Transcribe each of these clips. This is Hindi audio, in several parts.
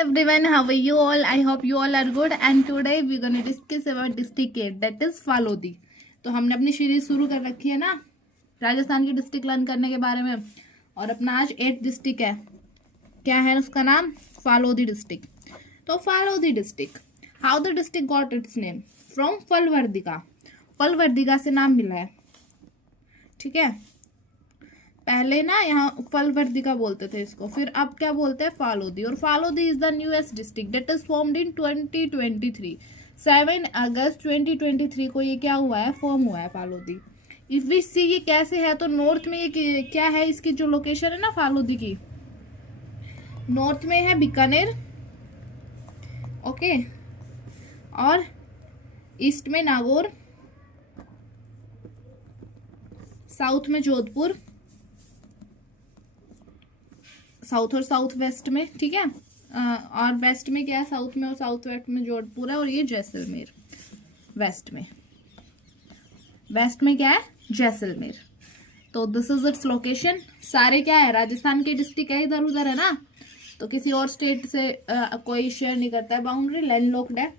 everyone, how are you all? I hope you all are good and today we're going to discuss about district 8 that is Phalodi. तो हमने अपनी सीरीज शुरू कर रखी है ना राजस्थान की डिस्ट्रिक्ट लर्न करने के बारे में और अपना आज 8 डिस्ट्रिक्ट है। क्या है उसका नाम? फालोदी डिस्ट्रिक्ट। तो Phalodi district, how the district got its name? From Phalvardika. Phalvardika से नाम मिला है, ठीक है। पहले ना यहाँ फलवर्दिका बोलते थे इसको, फिर अब क्या बोलते हैं? फालोदी। और Phalodi is the newest district that is formed in 2023। 7 अगस्त 2023 को ये क्या हुआ है? फॉर्म हुआ है फालोदी। इफ वी सी ये कैसे है तो नॉर्थ में ये क्या है, इसकी जो लोकेशन है ना फालोदी की, नॉर्थ में है बीकानेर, ओके, और ईस्ट में नागौर, साउथ में जोधपुर, साउथ और साउथ वेस्ट में, ठीक है, और वेस्ट में क्या है? साउथ में और साउथ वेस्ट में जोधपुर है, और ये जैसलमेर वेस्ट में। वेस्ट में क्या है? जैसलमेर। तो दिस इज इट्स लोकेशन। सारे क्या है? राजस्थान के डिस्ट्रिक्ट है, इधर उधर है ना, तो किसी और स्टेट से कोई शेयर नहीं करता है बाउंड्री, लैंडलॉक्ड है,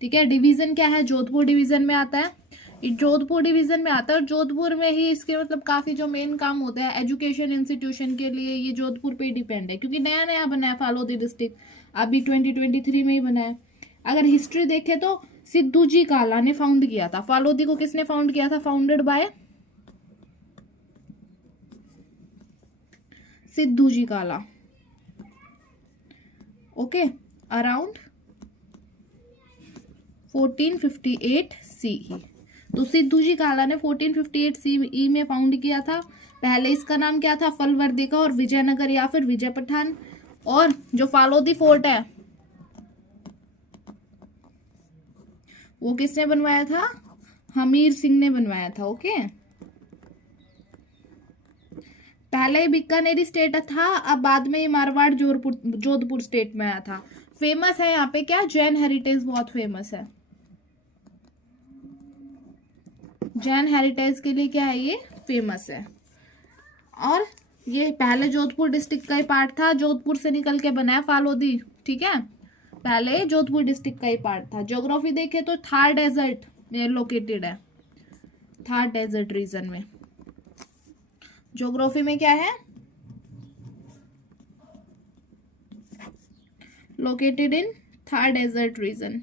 ठीक है। डिवीजन क्या है? जोधपुर डिवीजन में आता है, जोधपुर डिवीजन में आता है, और जोधपुर में ही इसके मतलब काफी जो मेन काम होते हैं एजुकेशन इंस्टीट्यूशन के लिए ये जोधपुर पे डिपेंड है, क्योंकि नया नया बना है फालोदी डिस्ट्रिक्ट, अभी 2023 में ही बना है। अगर हिस्ट्री देखे तो सिद्धू जी काला ने फाउंड किया था फालोदी को। किसने फाउंड किया था? फाउंडेड बाय सिद्धू जी काला, ओके, अराउंड 1458 CE। तो सिद्धू जी काला ने 1458 CE में फाउंड किया था। पहले इसका नाम क्या था? फलवर्दिका और विजयनगर या फिर विजय पठान। और जो फालोदी फोर्ट है वो किसने बनवाया था? हमीर सिंह ने बनवाया था, ओके। पहले बीकानेरी स्टेट था, अब बाद में मारवाड़ जोधपुर स्टेट में आया था। फेमस है यहाँ पे क्या? जैन हेरिटेज बहुत फेमस है। जैन हेरिटेज के लिए क्या है? ये फेमस है। और ये पहले जोधपुर डिस्ट्रिक्ट का ही पार्ट था, जोधपुर से निकल के बना है फालोदी, ठीक है। पहले जोधपुर डिस्ट्रिक्ट का ही पार्ट था। ज्योग्राफी देखे तो थार डेजर्ट में लोकेटेड है, थार डेजर्ट रीजन में। ज्योग्राफी में क्या है? Located in Thar desert region.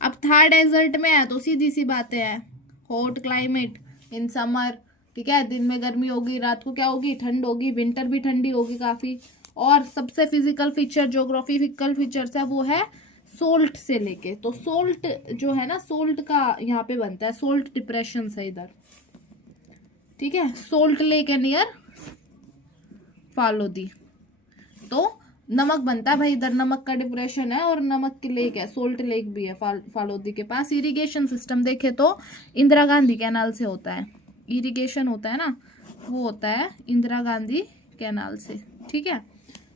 अब थार डेजर्ट में है तो सीधी सी बातें हैं, हॉट क्लाइमेट इन समर, ठीक है, दिन में गर्मी होगी, रात को क्या होगी? ठंड होगी, विंटर भी ठंडी होगी काफी। और सबसे फिजिकल फीचर, ज्योग्राफिकल फीचर्स है, वो है सोल्ट से लेके। तो सोल्ट जो है ना, सोल्ट का यहाँ पे बनता है, सोल्ट डिप्रेशन है इधर, ठीक है, सोल्ट लेक है नियर फालोदी। तो नमक बनता है भाई इधर, नमक का डिप्रेशन है और नमक की लेक है, सोल्ट लेक भी है फालोदी के पास। इरिगेशन सिस्टम देखे तो इंदिरा गांधी कैनाल से होता है, इरिगेशन होता है ना, वो होता है इंदिरा गांधी कैनाल से, ठीक है।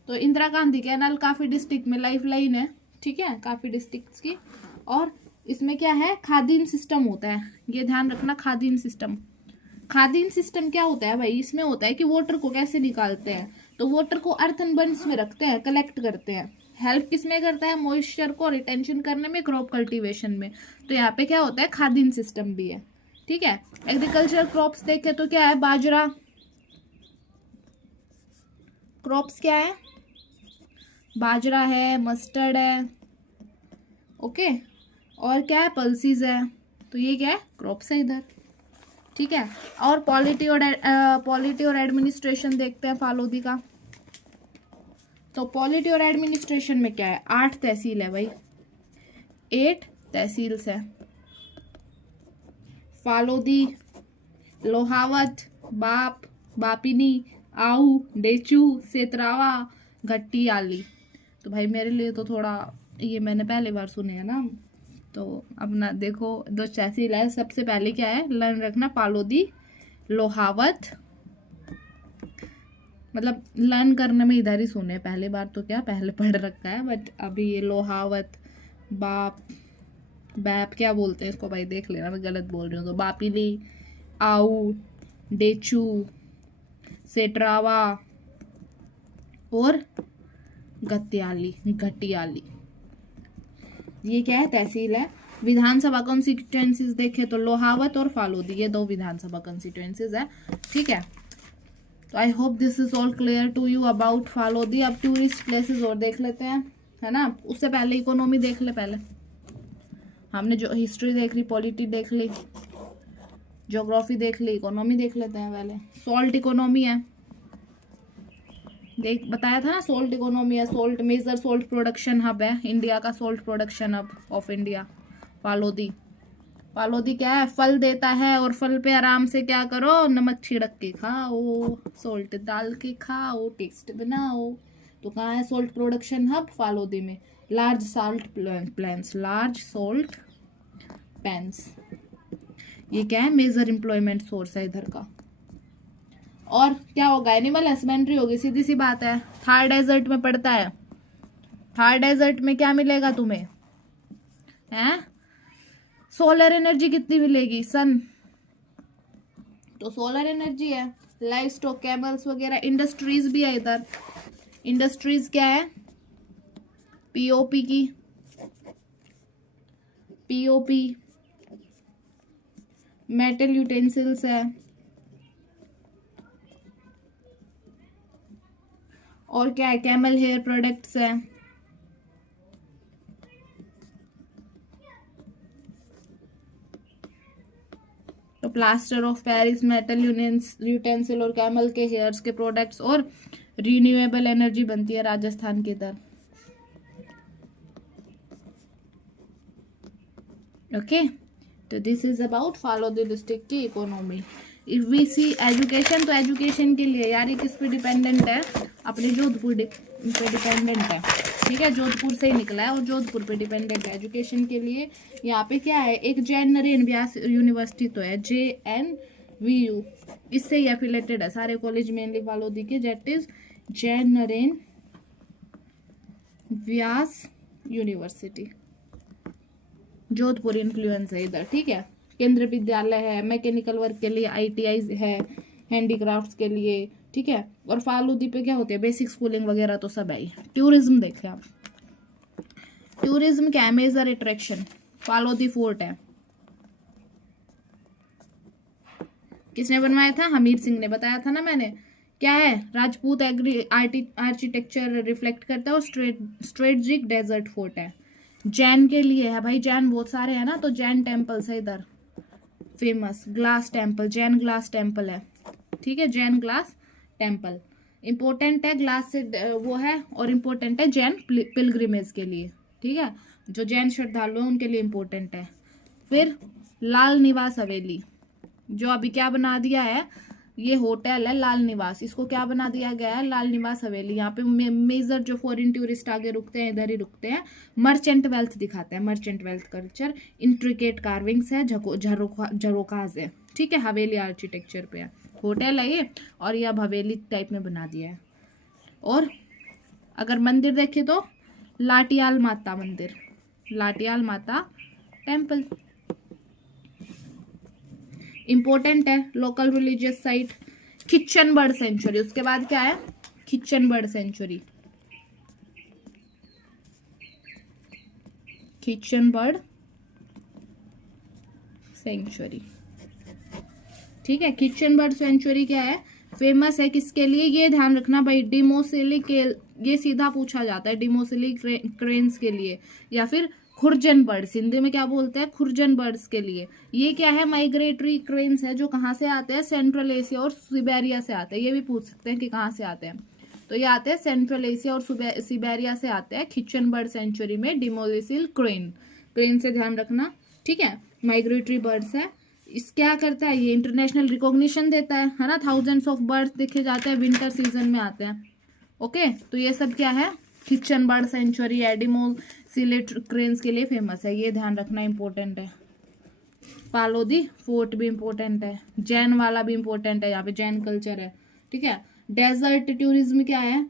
तो इंदिरा गांधी कैनाल काफी डिस्ट्रिक्ट में लाइफ लाइन है, ठीक है, काफी डिस्ट्रिक्ट की। और इसमें क्या है? खादीन सिस्टम होता है, ये ध्यान रखना। खादीन सिस्टम, खादीन सिस्टम क्या होता है भाई? इसमें होता है कि वाटर को कैसे निकालते हैं, तो वाटर को अर्थन बंड्स में रखते हैं, कलेक्ट करते हैं। हेल्प किसमें करता है? मॉइस्चर को रिटेंशन करने में, क्रॉप कल्टीवेशन में। तो यहाँ पे क्या होता है? खादीन सिस्टम भी है, ठीक है। एग्रीकल्चर क्रॉप्स देखे तो क्या है? बाजरा, क्रॉप्स क्या है? बाजरा है, मस्टर्ड है, ओके, और क्या है? पल्सीज है। तो ये क्या है? क्रॉप्स है इधर, ठीक है। और पॉलिटी और एडमिनिस्ट्रेशन देखते हैं फालोदी का। तो पॉलिटी और एडमिनिस्ट्रेशन में क्या है? 8 तहसील है भाई, 8 तहसील्स है। फालोदी, लोहावत, बाप, बापिनी, आऊ, डेचू, सेतरावा, घट्टियाली। तो भाई मेरे लिए तो थोड़ा ये मैंने पहली बार सुने हैं ना, तो अब ना देखो 2 तहसील है। सबसे पहले क्या है? लर्न रखना, फालोदी, लोहावत, मतलब लर्न करने में इधर ही सुने, पहली बार तो क्या पहले पढ़ रखा है, बट अभी ये लोहावत, बाप, बैप क्या बोलते हैं इसको भाई, देख लेना मैं गलत बोल रही हूँ तो। बापिली, आऊ, डेचू, सेटरावा और गत्याली, घटियाली। ये क्या है? तहसील है। विधानसभा कॉन्स्टिट्यूएंसीज देखे तो लोहावत और फालोदी, ये 2 विधानसभा कॉन्स्टिट्यूएंसीज है। ठीक है, तो I hope this is all clear to you about Phalodi. अब टूरिस्ट प्लेसेस और देख लेते हैं, है ना। उससे पहले इकोनॉमी देख ले। पहले हमने जो हिस्ट्री देख ली, पॉलिटी देख ली, ज्योग्राफी देख ली, इकोनॉमी देख लेते हैं पहले। सॉल्ट इकोनॉमी है, देख बताया था ना, सॉल्ट इकोनॉमी है। Salt major salt production hub है, इंडिया का salt production hub of India Phalodi. Phalodi क्या है? फल देता है और फल पे आराम से क्या करो, नमक छिड़क के खाओ, सॉल्ट डाल के खाओ, टेस्ट बनाओ। तो कहाँ है सॉल्ट प्रोडक्शन हब? फालोदी में। Large salt plants, large salt pans, ये क्या है? मेजर एम्प्लॉयमेंट सोर्स है इधर का। और क्या होगा? एनिमल हस्बेंड्री होगी, सीधी सी बात है। थार डेजर्ट में पड़ता है। थार डेजर्ट में क्या मिलेगा तुम्हें? हैं? सोलर एनर्जी कितनी मिलेगी? सन, तो सोलर एनर्जी है। लाइफ स्टॉक, कैमल्स वगैरह। इंडस्ट्रीज भी है इधर। इंडस्ट्रीज क्या है? पीओपी की, पीओपी मेटल यूटेंसिल्स है। और क्या है? कैमल हेयर प्रोडक्ट्स है। तो plaster of Paris, metal utensil और कैमल के हेयर्स के प्रोडक्ट्स। और रिन्यूएबल एनर्जी बनती है राजस्थान के इधर। ओके, तो this is about Phalodi district की economy. If we see education, तो एजुकेशन के लिए यार ये किस पे डिपेंडेंट है? अपने जोधपुर पे डिपेंडेंट है। ठीक है, जोधपुर से ही निकला है और जोधपुर पे डिपेंडेंट है एजुकेशन के लिए। यहाँ पे क्या है? एक जैन नरेन व्यास यूनिवर्सिटी तो है, JNVU, इससे ही एफिलेटेड है सारे कॉलेज मेनली फालोदी के। That is Jain Naren Vyas university, Jodhpur influence है इधर। ठीक है, केंद्र विद्यालय है, मैकेनिकल वर्क के लिए ITI है, हैंडीक्राफ्ट्स के लिए। ठीक है, और फालोदी पे क्या होती है? बेसिक स्कूलिंग वगैरह तो सब है। टूरिज्म देखें आप, टूरिज्म क्या है? Major attraction. फालोदी फोर्ट है, किसने बनवाया था? हमीर सिंह ने, बताया था ना मैंने। क्या है? राजपूत आर्किटेक्चर रिफ्लेक्ट करता है और स्ट्रेटजिक डेजर्ट फोर्ट है। जैन के लिए है भाई, जैन बहुत सारे हैं ना, तो जैन टेम्पल्स है इधर famous. Glass temple, Jain glass temple है। ठीक है, जैन ग्लास टेम्पल इम्पोर्टेंट है, ग्लास से वो है, और इम्पोर्टेंट है जैन पिलग्रिमेज के लिए। ठीक है, जो जैन श्रद्धालु हैं उनके लिए इम्पोर्टेंट है। फिर लाल निवास हवेली, जो अभी क्या बना दिया है, ये होटल है लाल निवास, इसको क्या बना दिया गया है? लाल निवास हवेली। यहाँ पे मेजर जो फॉरेन टूरिस्ट आगे रुकते हैं इधर ही रुकते हैं। मर्चेंट वेल्थ दिखाता है, merchant wealth culture. Intricate carvings है, झरोकाज है। ठीक है, हवेली आर्किटेक्चर पे है, होटल है ये, और ये अब हवेली टाइप में बना दिया है। और अगर मंदिर देखे तो लाटियाल माता मंदिर, लाटियाल माता टेम्पल इम्पोर्टेंट है, local religious site. Kitchen bird sanctuary, उसके बाद क्या है? Kitchen bird sanctuary, kitchen bird sanctuary. ठीक है, किचन बर्ड सेंचुरी क्या है? फेमस है किसके लिए? ये ध्यान रखना भाई, डिमोसिली के, ये सीधा पूछा जाता है, डिमोसिली क्रेन्स के लिए, या फिर खुरजन बर्ड्स, हिंदी में क्या बोलते हैं? खुरजन बर्ड्स के लिए। ये क्या है? माइग्रेटरी क्रेन्स है, जो कहाँ से आते हैं? सेंट्रल एशिया और सिबेरिया से आते हैं। ये भी पूछ सकते हैं कि कहाँ से आते हैं, तो ये आते हैं सेंट्रल एशिया और सिबेरिया से आते हैं। किचन बर्ड सेंचुरी में डिमोलिसिल क्रेन, क्रेन से ध्यान रखना। ठीक है, माइग्रेटरी बर्ड्स है। इस क्या करता है? ये इंटरनेशनल रिकॉग्निशन देता है ना। थाउजेंड्स ऑफ बर्ड्स देखे जाते हैं, विंटर सीजन में आते हैं। ओके, तो ये सब क्या है? किचन बर्ड सेंचुरी है, डिमोसिलेट क्रेन्स के लिए फेमस है, ये ध्यान रखना इंपॉर्टेंट है। फालोदी फोर्ट भी इंपॉर्टेंट है, जैन वाला भी इंपॉर्टेंट है, यहाँ पे जैन कल्चर है। ठीक है, डेजर्ट टूरिज्म क्या है?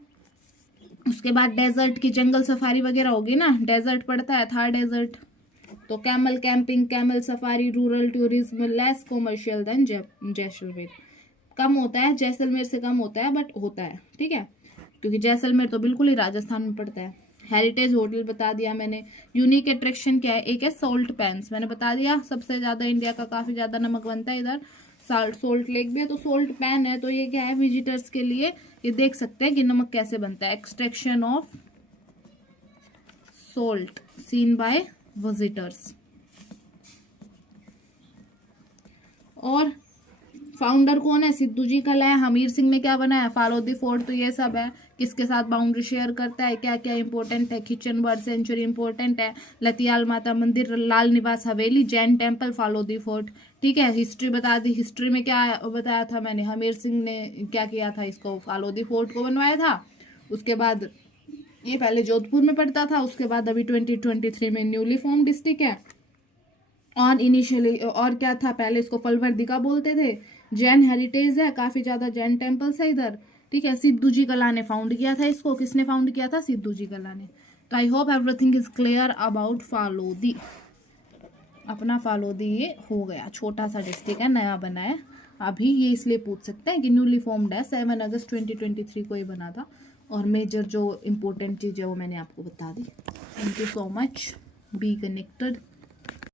उसके बाद डेजर्ट की जंगल सफारी वगैरह होगी ना, डेजर्ट पड़ता है, थार डेजर्ट। तो camel camping, camel safari, rural tourism, less commercial than Jaisalmer, कम होता है, जैसलमेर से कम होता है बट होता है। ठीक है, क्योंकि जैसलमेर तो बिल्कुल ही राजस्थान में पड़ता है। हेरिटेज होटल बता दिया मैंने। यूनिक अट्रैक्शन क्या है, एक है सॉल्ट पैंस, मैंने बता दिया सबसे ज़्यादा इंडिया का काफ़ी ज़्यादा नमक बनता है इधर। सोल्ट लेक भी है, तो सोल्ट पैन है, तो ये क्या है विजिटर्स के लिए, ये देख सकते हैं कि नमक कैसे बनता है। Extraction of salt seen by visitors. और फाउंडर कौन है, सिद्धू जी कल है। हमीर सिंह ने क्या बनाया, फॉलो द फोर्ट, तो ये सब है। किसके साथ बाउंड्री शेयर करता है, क्या क्या इंपॉर्टेंट है, किचन बर्ड सेंचुरी इंपॉर्टेंट है, लतियाल माता मंदिर, लाल निवास हवेली, Jain temple, follow the fort. ठीक है, हिस्ट्री बता दी। हिस्ट्री में क्या बताया था मैंने, हमीर सिंह ने क्या किया था, इसको फॉलो द फोर्ट को बनवाया था। उसके बाद ये पहले जोधपुर में पड़ता था, उसके बाद अभी 2023 में न्यूली फॉर्म डिस्ट्रिक्ट है। और इनिशियली और क्या था, पहले इसको फलवर्दिका बोलते थे। जैन हेरिटेज है, काफी ज्यादा जैन टेम्पल्स है इधर। ठीक है, सिद्धू जी कला ने फाउंड किया था इसको। किसने फाउंड किया था, सिद्धू जी कला ने। तो I hope everything is clear about Phalodi. अपना फालोदी ये हो गया, छोटा सा डिस्ट्रिक्ट है, नया बना है अभी। ये इसलिए पूछ सकते हैं कि न्यूली फॉर्म्ड है, 7 अगस्त 2023 को ये बना था। और मेजर जो इम्पोर्टेंट चीज़ है वो मैंने आपको बता दी। Thank you so much, be connected.